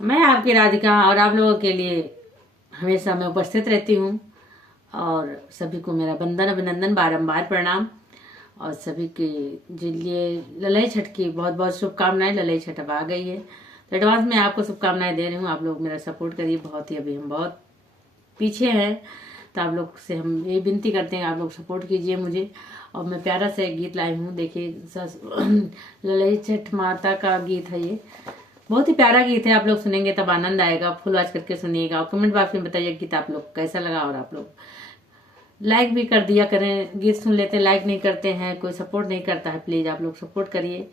मैं आपकी राधिका और आप लोगों के लिए हमेशा मैं उपस्थित रहती हूँ। और सभी को मेरा वंदन अभिनंदन बारंबार प्रणाम। और सभी के लिए ललई छठ की बहुत बहुत शुभकामनाएं। ललई छठ अब आ गई है तो एडवांस में आपको शुभकामनाएं दे रही हूँ। आप लोग मेरा सपोर्ट करिए, बहुत ही अभी हम बहुत पीछे हैं, तो आप लोग से हम ये विनती करते हैं आप लोग सपोर्ट कीजिए मुझे। और मैं प्यारा सा एक गीत लाई हूँ, देखिए ललई छठ माता का गीत है ये, बहुत ही प्यारा गीत है। आप लोग सुनेंगे तब आनंद आएगा, फुल वाच करके सुनिएगा और कमेंट बॉक्स में बताइए गीत आप लोग कैसा लगा। और आप लोग लाइक भी कर दिया करें, गीत सुन लेते हैं लाइक नहीं करते हैं, कोई सपोर्ट नहीं करता है, प्लीज आप लोग सपोर्ट करिए।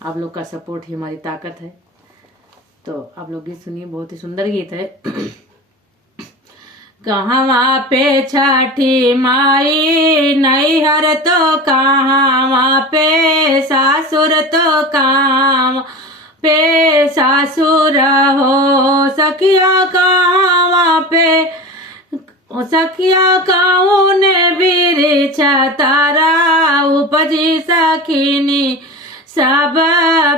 आप लोग का सपोर्ट ही हमारी ताकत है। तो आप लोग गीत सुनिए, बहुत ही सुंदर गीत है। कहाँ पे छठी माई नैहर तो कहाँ पे सासुर तो कहाँ पे सासुर हो सखिया कहाँ पे ओ सखिया कौन बिरिछ तारा उपजी सखिनी सब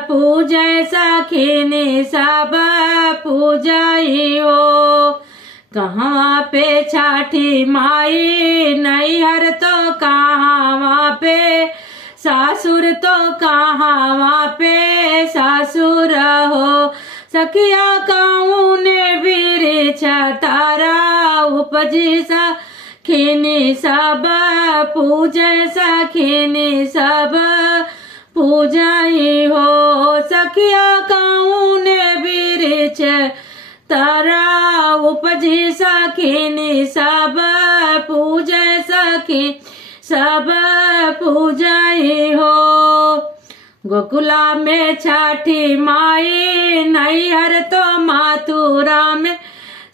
पूजय सखिनी सब पूजई हो। कहाँ पे छठी माई नैहर तो कहाँ पे सासुर तो कहाँ पे सासुर हो सखिया कौन बिरिछ तारा उपजी सखिनी सब पूजय सखिनी सब पूजई हो। सखिया कौन बिरिछ तारा उपजी सखिनी सब पूजय सखी सब पूजई हो। गोकुला में छठी माई नैहर तो मथुरा में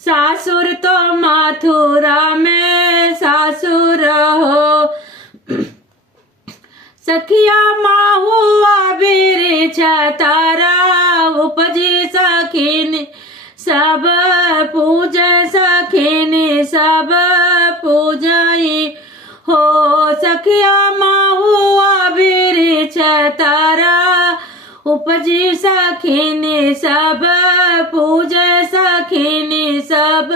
सासुर तो मथुरा में सासुर हो। सखिया माहुआ बिरिछ तारा उपजी सखिनी सब पूजय सखिनी सब पूजई हो। सखिया माहुआ बिरिछ तारा उपजी सखिनी सब पूजय सखिनी सब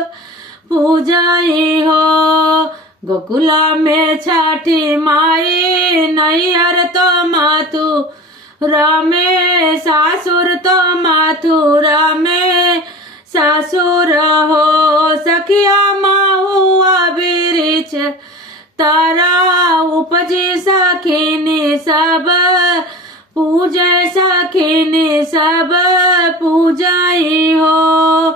पूजई हो। गोकुला में छठी माई नैहर तो मथुरा में सासुर तो मथुरा में सासुर हो। सखिया माहुआ बिरिछ तारा उपजी सखिनी सब पूजय सखिनी सब पूजई हो।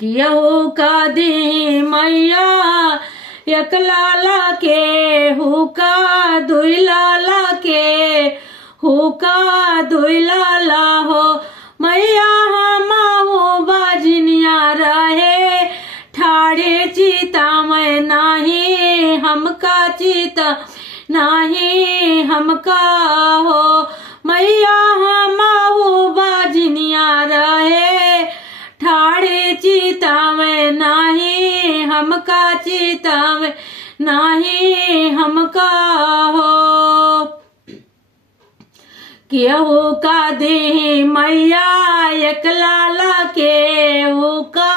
कियहू का दी मैया एक लाला के हुका दुई लाला के हुका दुई लाला हो। मैया हमाहू बाजनिया रहे ठाड़े चिता में नाही हमका चिता नाही हमका हो। मैया हमाहू बाजनिया रहे ठाड़े चिता में नाही हमका चिता में नाही हमका हो। केहू का दे मैया एक लाला के हुका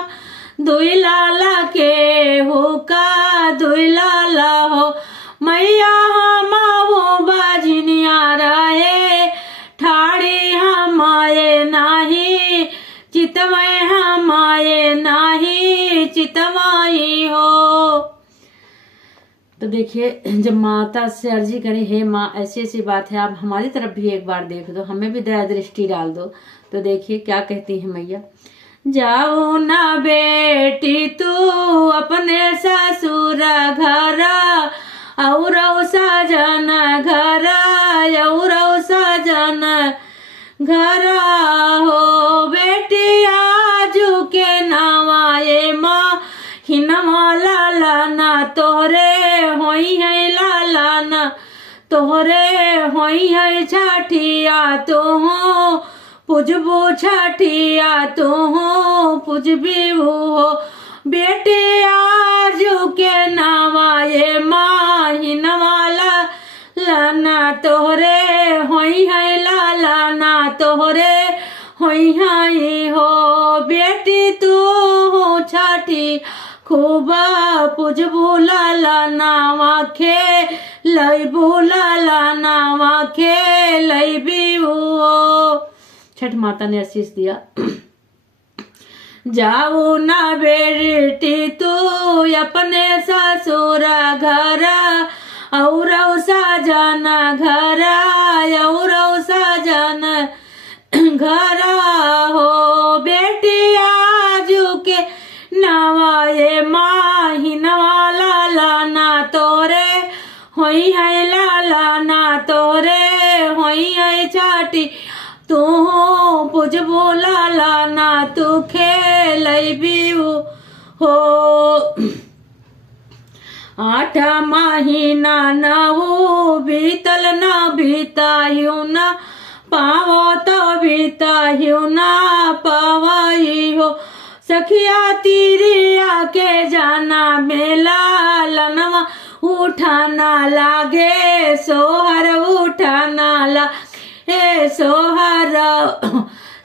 दुई लाला के हुका दुई लाला हो। मैया हमाहू बाजनिया रहे ठाड़ी हमारे नाही चितवाए हमारे नाही चितवाई हो। तो देखिए, जब माता से अर्जी करें हे माँ ऐसी ऐसी बात है, आप हमारी तरफ भी एक बार देख दो, हमें भी दया दृष्टि डाल दो। तो देखिए क्या कहती है मैया, जाओ ना बेटी तू अपने ससुर घर और सजन घर और सजन घर हो। बेटी आजू के नवाए माँ हिनमा लालाना तोहरे होई है लालाना तोहरे होई है छठिया तो हो पुजबू छठिया तो हो पुजबी हो। बेटी आजू के नवाए माँ हिनमा लालाना तोहरे होई है लालाना तोहरे होई हाई हो बेटी तू हो छठी खूब पूज बुलाला नावा खे लई बुलाला नावा खे लई भी हो। छठ माता ने आशीष दिया। जाऊ ना बेटी तू अपने ससुर घर और साजन घर और साजन घर हो बेटी आजू के नवाए माही नवा लाला ना तोरे होई है लाला ना तोरे होई है छठी तू पूज बोलाला ना तू खेल भी हो। 8 महीना नवो बीतल न बीतायु न पावो तो बीतायु न पावाई हो। सखिया तिरिया के जाना मेला लनवा उठाना लागे सोहर उठाना लागे सोहर।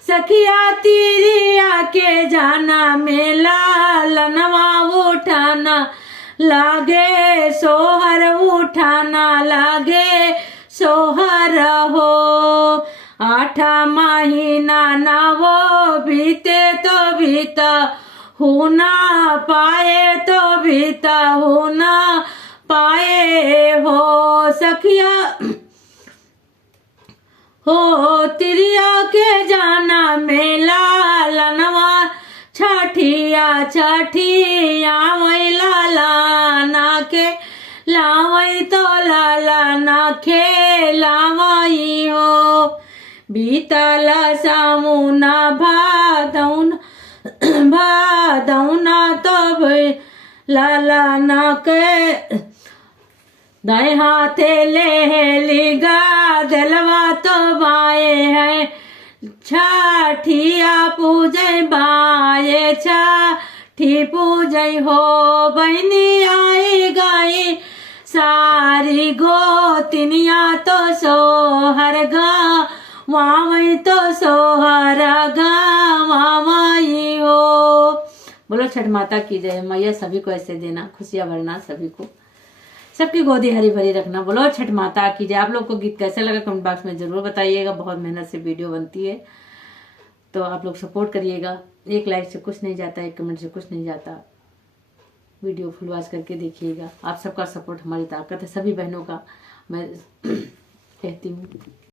सखिया तिरिया के जाना मेला लनवा उठाना लागे सोहर उठाना लागे सोहर हो। 8 महीना नवो बीते तो बीता हो ना पाए तो बीता हो ना पाए हो। सखिया हो तिरिया के जाना मेला लनवा छठिया छठिया वही लाला ना के लावई तो लाला ना खे लावई हो। बीतल सामुना भादौना तब लाला ना के दाएं हाथे ले लिगा दिलवा तो बाए है छठिया पूजय बाए छठी पूजय हो। बहनी आई गई सारी गोतिनिया तो सोहर गा वावई तो सोहर गा वावई हो। बोलो छठ माता की जय। मैया सभी को ऐसे देना, खुशियां भरना, सभी को सबकी गोदी हरी भरी रखना। बोलो छठ माता की जय। आप लोग को गीत कैसा लगा कमेंट बॉक्स में जरूर बताइएगा। बहुत मेहनत से वीडियो बनती है तो आप लोग सपोर्ट करिएगा। एक लाइक से कुछ नहीं जाता, एक कमेंट से कुछ नहीं जाता। वीडियो फुल वॉच करके देखिएगा। आप सबका सपोर्ट हमारी ताकत है। सभी बहनों का मैं कहती हूँ।